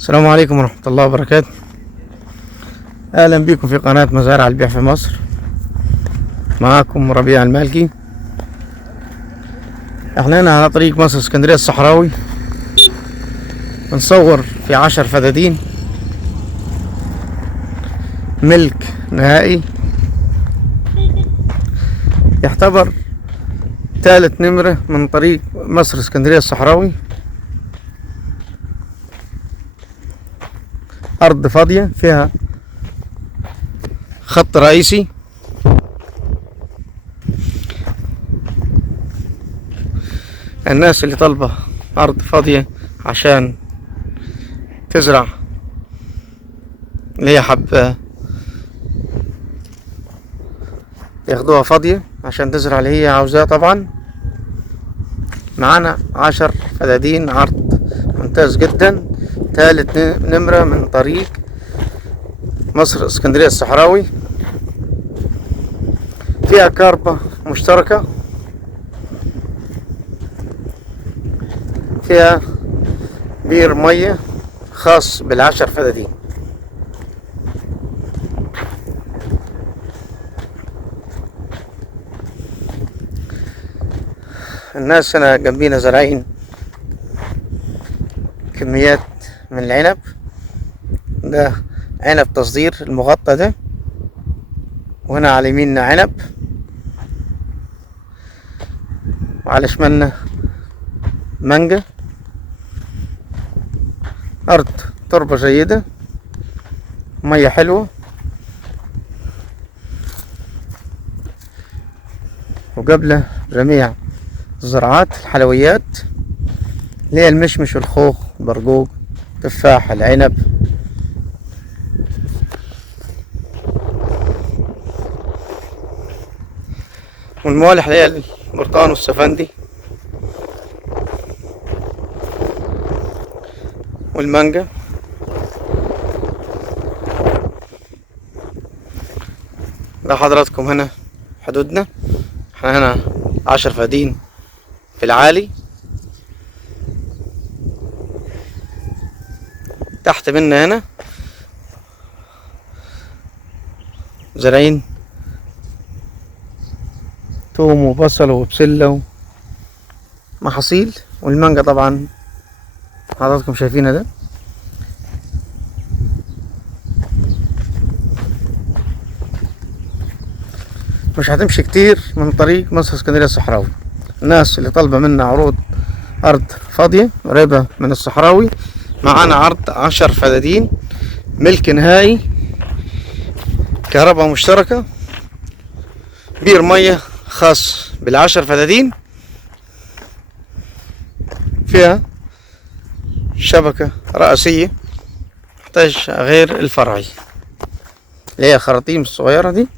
السلام عليكم ورحمة الله وبركاته. أهلا بكم في قناة مزارع البيع في مصر. معاكم ربيع المالكي. احنا هنا على طريق مصر اسكندرية الصحراوي، بنصور في 10 فدادين ملك نهائي، يعتبر ثالث نمرة من طريق مصر اسكندرية الصحراوي. أرض فاضية فيها خط رئيسي، الناس اللي طالبة أرض فاضية عشان تزرع اللي هي حابة ياخدوها فاضية عشان تزرع اللي هي عاوزاه. طبعا معانا 10 فدادين، عرض ممتاز جدا، ثالث نمرة من طريق مصر اسكندرية الصحراوي. فيها كهرباء مشتركة، فيها بير مية خاص بالعشر فدادين. الناس هنا جنبينا زارعين كميات من العنب، ده عنب تصدير المغطى ده، وهنا على يميننا عنب، وعلى شمالنا مانجا. أرض تربة جيدة، مية حلوة، وقبله جميع الزراعات الحلويات اللي هي المشمش والخوخ البرقوق التفاح العنب. والموالح اللي هي البرتقال والسفندي والمانجا. ده حضراتكم هنا حدودنا، احنا هنا 10 فدادين في العالي، تحت منا هنا زارعين توم وبصل وبسلة ومحاصيل، والمانجا طبعا حضراتكم شايفينها ده. مش هتمشي كتير من طريق مصر اسكندرية الصحراوي. الناس اللي طالبة منا عروض أرض فاضية قريبة من الصحراوي، معانا عرض 10 فدادين ملك نهائي، كهرباء مشتركة، بير مية خاص بالعشر فدادين، فيها شبكة رئيسية محتاج غير الفرعي اللي هي خراطيم الصغيرة دي.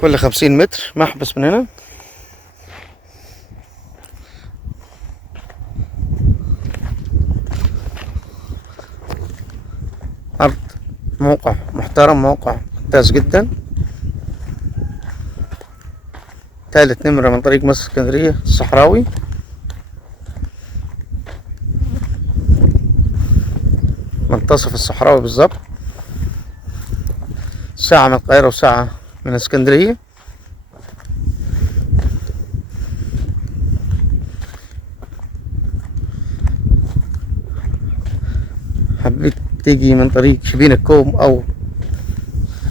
كل 50 متر محبس من هنا. أرض موقع محترم، موقع ممتاز جدا، ثالث نمرة من طريق مصر اسكندرية الصحراوي. منتصف الصحراوي بالظبط، ساعة من القاهرة وساعة من اسكندرية. حبيت تيجي من طريق شبين الكوم او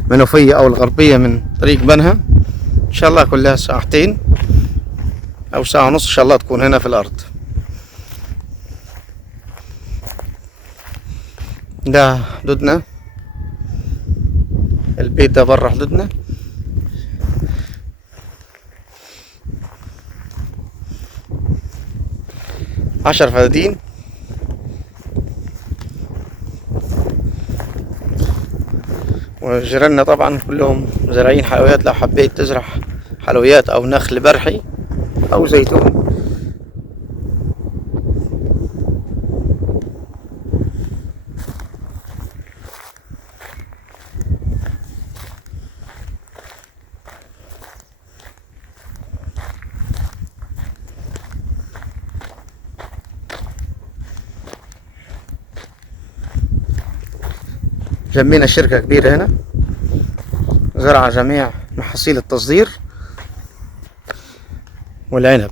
منوفية او الغربية من طريق بنها، ان شاء الله كلها ساعتين او ساعة ونص ان شاء الله تكون هنا في الارض. ده حدودنا، البيت ده برا حدودنا. عشر فدادين، وجيراننا طبعا كلهم زارعين حلويات. لو حبيت تزرع حلويات او نخل برحي او زيتون جنبينا شركة كبيرة هنا زرع جميع محاصيل التصدير والعنب،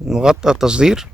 مغطى تصدير.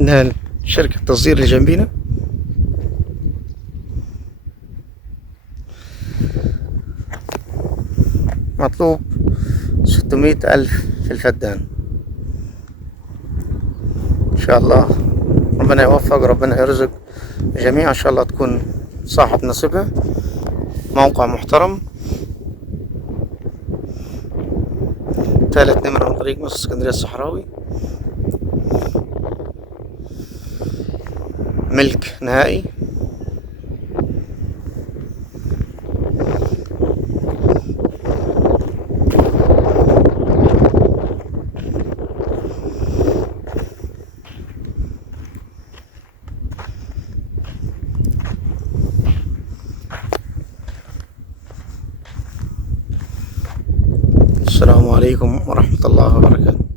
إنها شركة تصدير اللي جنبينا. مطلوب 600,000 في الفدان. إن شاء الله ربنا يوفق، ربنا يرزق الجميع إن شاء الله، تكون صاحب نصيبها. موقع محترم، ثالث نمرة من طريق مصر اسكندرية الصحراوي، ملك نهائي. السلام عليكم ورحمة الله وبركاته.